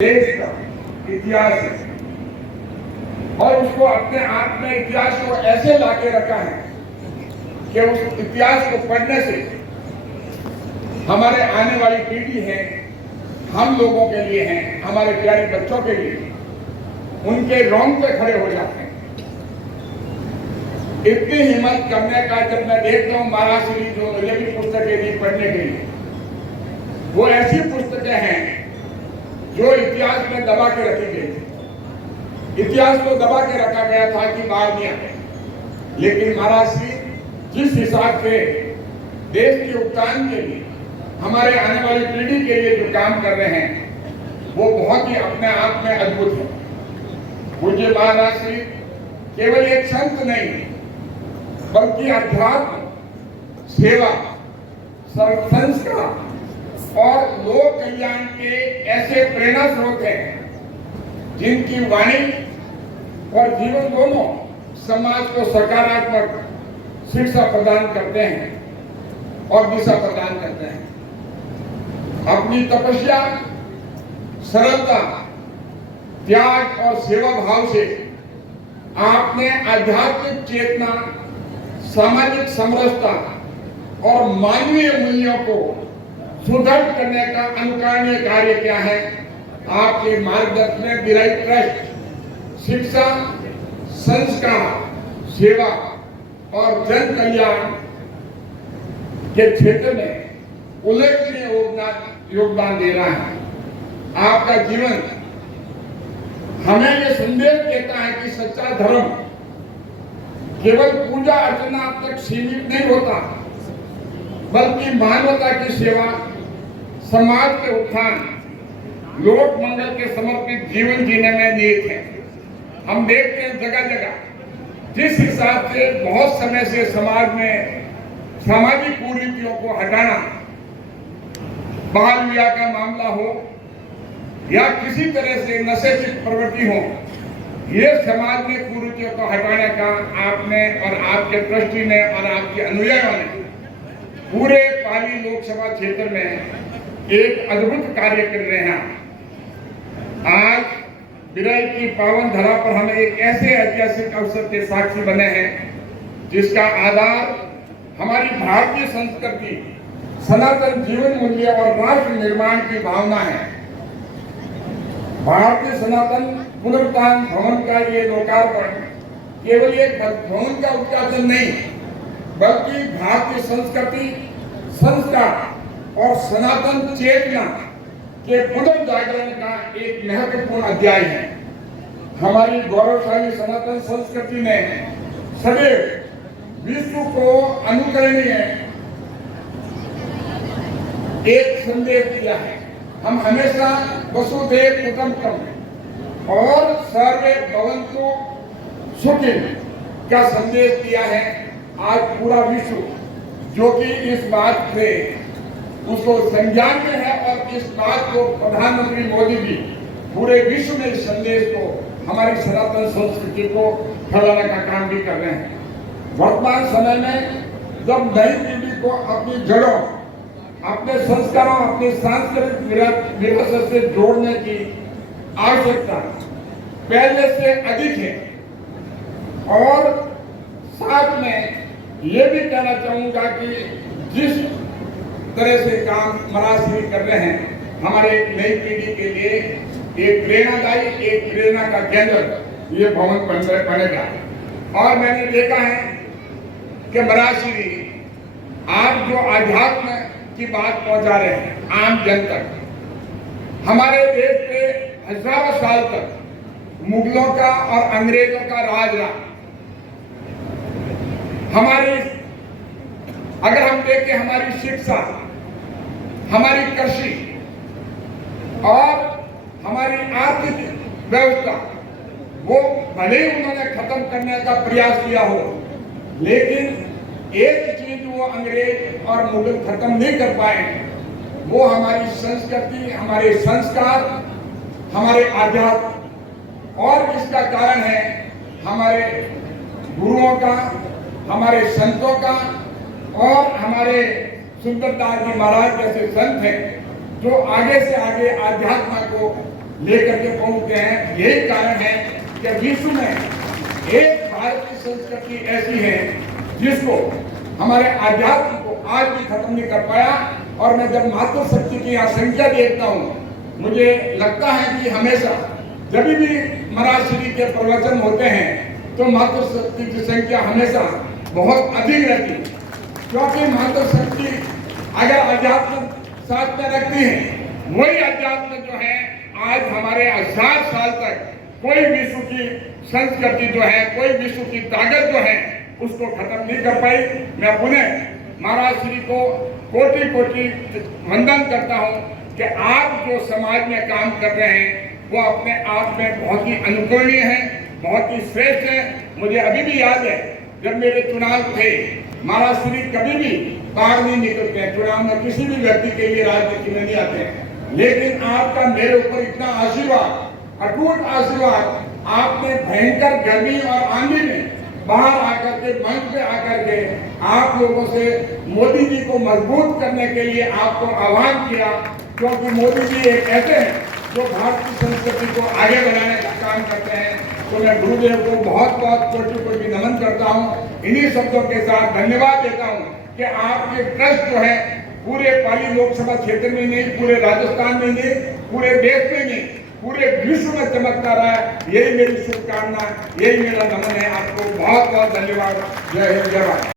देश का इतिहास है और उसको अपने आप में इतिहास को ऐसे लाके रखा है कि उस इतिहास को पढ़ने से हमारे आने वाली पीढ़ी है, हम लोगों के लिए है, हमारे प्यारे बच्चों के लिए उनके रोंगटे खड़े हो जाते हैं। इतनी हिम्मत करने का जब मैं देखता हूँ महाराष्ट्र जो मुझे भी पुस्तकें दी पढ़ने के लिए, वो ऐसी पुस्तकें हैं जो इतिहास में दबा के रखी गई थी। इतिहास को दबा के रखा गया था कि बाहर नहीं आए, लेकिन महाराज जी जिस हिसाब से देश के उत्थान के लिए, हमारे आने वाली पीढ़ी के लिए जो काम कर रहे हैं वो बहुत ही अपने आप में अद्भुत है। पूज्य महाराज जी केवल एक संत नहीं बल्कि अध्यात्म, सेवा, संस्कार और लोक कल्याण के ऐसे प्रेरणा स्रोत हैं जिनकी वाणी और जीवन दोनों समाज को सकारात्मक शिक्षा प्रदान करते हैं और दिशा प्रदान करते हैं। अपनी तपस्या, सरलता, त्याग और सेवा भाव से आपने आध्यात्मिक चेतना, सामाजिक समरसता और मानवीय मूल्यों को सुदृढ़ करने का अनुकरणीय कार्य किया है। आपके मार्गदर्शन में बिराई ट्रस्ट शिक्षा, संस्कार, सेवा और जन कल्याण के क्षेत्र में उल्लेखनीय योगदान दे रहा है। आपका जीवन हमें यह संदेश देता है कि सच्चा धर्म केवल पूजा अर्चना तक सीमित नहीं होता, बल्कि मानवता की सेवा, समाज के उत्थान, लोक मंगल के समर्पित जीवन जीने में निहित है। हम देखते हैं जगह जगह जिस हिसाब से बहुत समय से समाज में सामाजिक कुरीतियों को हटाना, बाल विवाह का मामला हो या किसी तरह से नशे की प्रवृत्ति हो, ये समाज में कुरीतियों को हटाने का आपने और आपके ट्रस्टी ने और आपके अनुयायियों ने पूरे पाली लोकसभा क्षेत्र में एक अद्भुत कार्य कर रहे हैं। आज बिराई की पावन धरा पर हम एक ऐसे ऐतिहासिक अवसर के साक्षी बने हैं जिसका आधार हमारी भारतीय संस्कृति, सनातन जीवन मूल्य और राष्ट्र निर्माण की भावना है। भारतीय सनातन पुनरुत्थान भवन का ये लोकार्पण केवल एक भवन का उद्घाटन नहीं, बल्कि भारतीय संस्कृति, संस्कार और सनातन चेतना के पुनर्जागरण का एक महत्वपूर्ण अध्याय है। हमारी गौरवशाली सनातन संस्कृति ने सदैव विश्व को अनुकरणीय एक संदेश दिया है। हम हमेशा वसुधैव कुटुम्बकम और सर्वे भवन्तु सुखिनः का संदेश दिया है। आज पूरा विश्व जो कि इस बात से उसको संज्ञान में है और इस बात को प्रधानमंत्री मोदी भी पूरे विश्व में इस संदेश को, हमारी सनातन संस्कृति को फैलाने का काम भी कर रहे हैं। वर्तमान समय में जब नई पीढ़ी को अपनी जड़ों, अपने संस्कारों, अपनी सांस्कृतिक विरासत से जोड़ने की आवश्यकता पहले से अधिक है और साथ में ये भी कहना चाहूंगा कि जिस तरह से काम महाराज जी कर रहे हैं, हमारे नई पीढ़ी के लिए एक प्रेरणादायी, एक प्रेरणा का केंद्र ये भवन बनेगा। और मैंने देखा है कि महाराज जी आप जो आध्यात्म की बात पहुंचा रहे हैं आम जन तक, हमारे देश पे हजारों साल तक मुगलों का और अंग्रेजों का राज रहा। हमारी अगर हम देखें हमारी शिक्षा, हमारी कृषि और हमारी आर्थिक व्यवस्था, वो भले ही उन्होंने खत्म करने का प्रयास किया हो, लेकिन एक चीज वो अंग्रेज और मुगल खत्म नहीं कर पाए, वो हमारी संस्कृति, हमारे संस्कार, हमारे आध्यात्म। और इसका कारण है हमारे गुरुओं का, हमारे संतों का और हमारे सुंदरदास जी महाराज जैसे संत हैं जो आगे से आगे आध्यात्म को लेकर के पहुंचते हैं। यही कारण है कि विश्व में एक भारत की संस्कृति ऐसी है जिसको हमारे आध्यात्म को आज भी खत्म नहीं कर पाया। और मैं जब मातृशक्ति की यहाँ संख्या देखता हूँ, मुझे लगता है कि हमेशा जब भी महाराज श्री के प्रवचन होते हैं तो मातृशक्ति की संख्या हमेशा बहुत अधिक रहती है, क्योंकि मातृशक्ति अगर अध्यात्म साथ में रखती है, वही अध्यात्म जो है आज हमारे 1000 साल तक कोई विश्व की संस्कृति जो है, कोई विश्व की ताकत जो है उसको खत्म नहीं कर पाई। मैं पुनः महाराज श्री को कोटि कोटि वंदन करता हूँ कि आप जो समाज में काम कर रहे हैं वो अपने आप में बहुत ही अनुकरणीय है, बहुत ही श्रेष्ठ है। मुझे अभी भी याद है जब मेरे चुनाव थे, महाराज श्री कभी भी बाहर नहीं निकलते हैं, चुनाव में किसी भी व्यक्ति के लिए राजनीति में नहीं आते हैं, लेकिन आपका मेरे ऊपर इतना आशीर्वाद, अटूट आशीर्वाद, आपने भयंकर गर्मी और आंधी में बाहर आकर के, मंच पे आकर के आप लोगों से मोदी जी को मजबूत करने के लिए आपको आह्वान किया, क्योंकि मोदी जी एक ऐसे हैं जो भारत की संस्कृति को आगे बढ़ाने का काम करते हैं। तो मैं गुरुदेव को बहुत बहुत कोटि कोटि नमन करता हूँ। इन्हीं शब्दों के साथ धन्यवाद देता हूँ कि आपके ट्रस्ट जो है पूरे पाली लोकसभा क्षेत्र में नहीं, पूरे राजस्थान में नहीं, पूरे देश में नहीं, पूरे विश्व में चमकता रहा है। यही मेरी शुभकामना, यही मेरा नमन है। आपको बहुत बहुत धन्यवाद। जय हिंद, जय भारत।